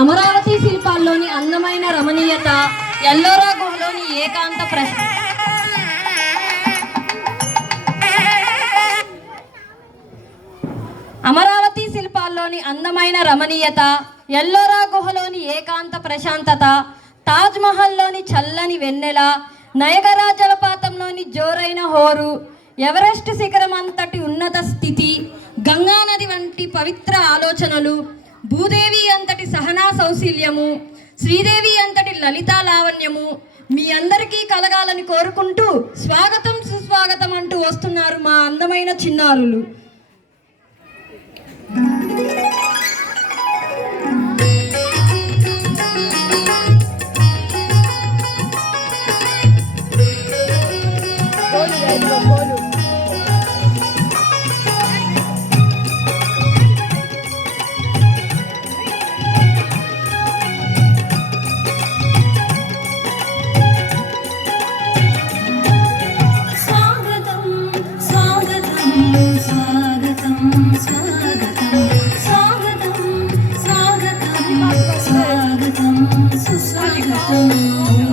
అమరావతి శిల్పాల్లోని అందమైన రమణీయత, ఎల్లోరా గుహలోని ఏకాంత అమరావతి శిల్పాల్లోని అందమైన రమణీయత, ఎల్లోరా గుహలోని ఏకాంత ప్రశాంతత, తాజ్ మహల్లోని చల్లని వెన్నెల, నయగరా జలపాతంలోని జోరైన హోరు, ఎవరెస్ట్ శిఖరం అంతటి ఉన్నత స్థితి, గంగానది వంటి పవిత్ర ఆలోచనలు, భూదేవి అంతటి సహనా సౌశీల్యము, శ్రీదేవి అంతటి లలితా లావణ్యము మీ అందరికీ కలగాలని కోరుకుంటూ స్వాగతం సుస్వాగతం అంటూ వస్తున్నారు మా అందమైన చిన్నారులు.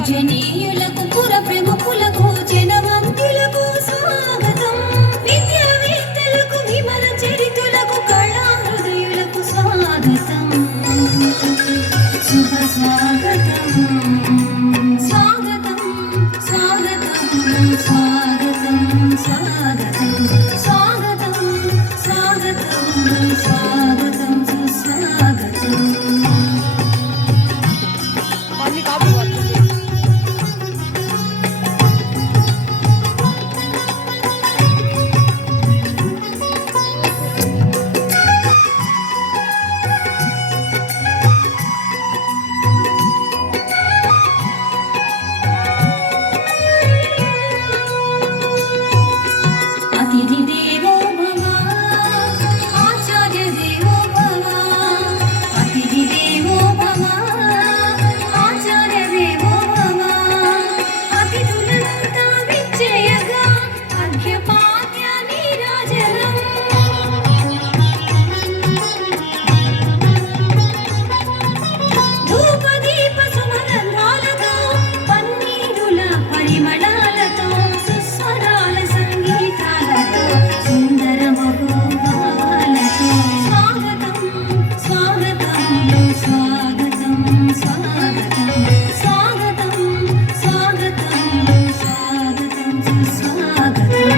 జనీయులకు పుర ప్రముఖులకు జనవంతులకు స్వాగతం, విద్యావేత్తలకు విమల చరితులకు కళా హృదయులకు స్వాగతం, శుభ స్వాగతం స్వాగతం స్వాగతం స్వాగతం స్వాగతం స్వాగతం స్వాగతం స్వాగతం సుస్వాగతం. అతిథి దేవో భవ, ఆచార్య దేవో భవ, అతిథి దేవో భవ, ఆచార్య దేవో భవ, అతిథులంతా విచ్చేయగా అర్ఘ్యపాద్య నీరాజనం, ధూపదీప సుమగంధాలతో పన్నీరుల పరిమళాలతో సుస్వరాల సంగీతాలతో సుందర మగోగాలతో స్వాగతం స్వాగతం స్వాగతం స్వాగతం స్వాగతం స్వాగతం స్వాగతం సుస్వాగతం.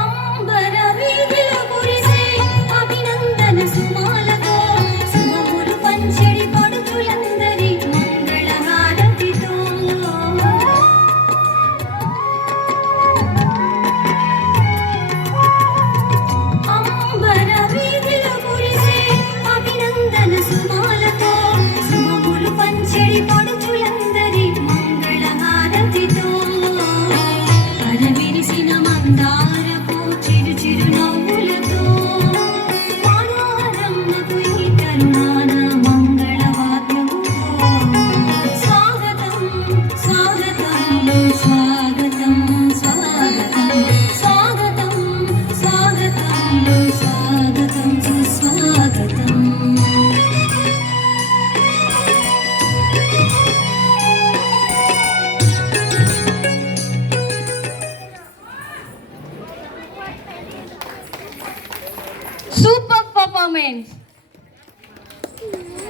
అంబర వీధిలో కురిసే అభినందన సుమాలతో శుభములు పంచెడి పడుచులందరి మంగళహారతితో, అంబర వీధిలో కురిసే అభినందన సుమాలతో శుభములు పంచెడి పడుచులందరి మంగళహారతితో, అరవిరిసిన మందారపు చిరు చిరు నవ్వులతో మనోహరమ్మకు ఈ తరుణాన మంగళవాద్యముతో స్వాగతం స్వాగతం స్వాగతం స్వాగతం స్వాగతం స్వాగతం స్వాగతం సుస్వాగతం. Super performance.